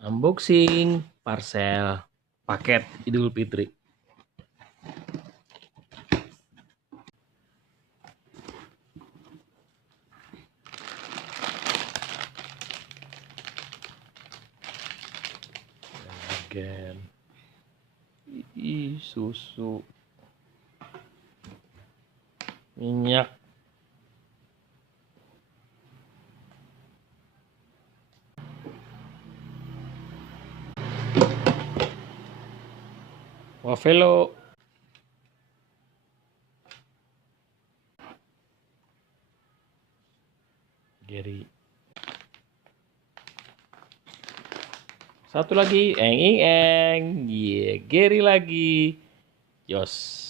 Unboxing parcel paket Idul Fitri. Again. Susu. Minyak. Wafelo. Geri. Satu lagi, eng eng eng. Yeah, Geri lagi. Yos.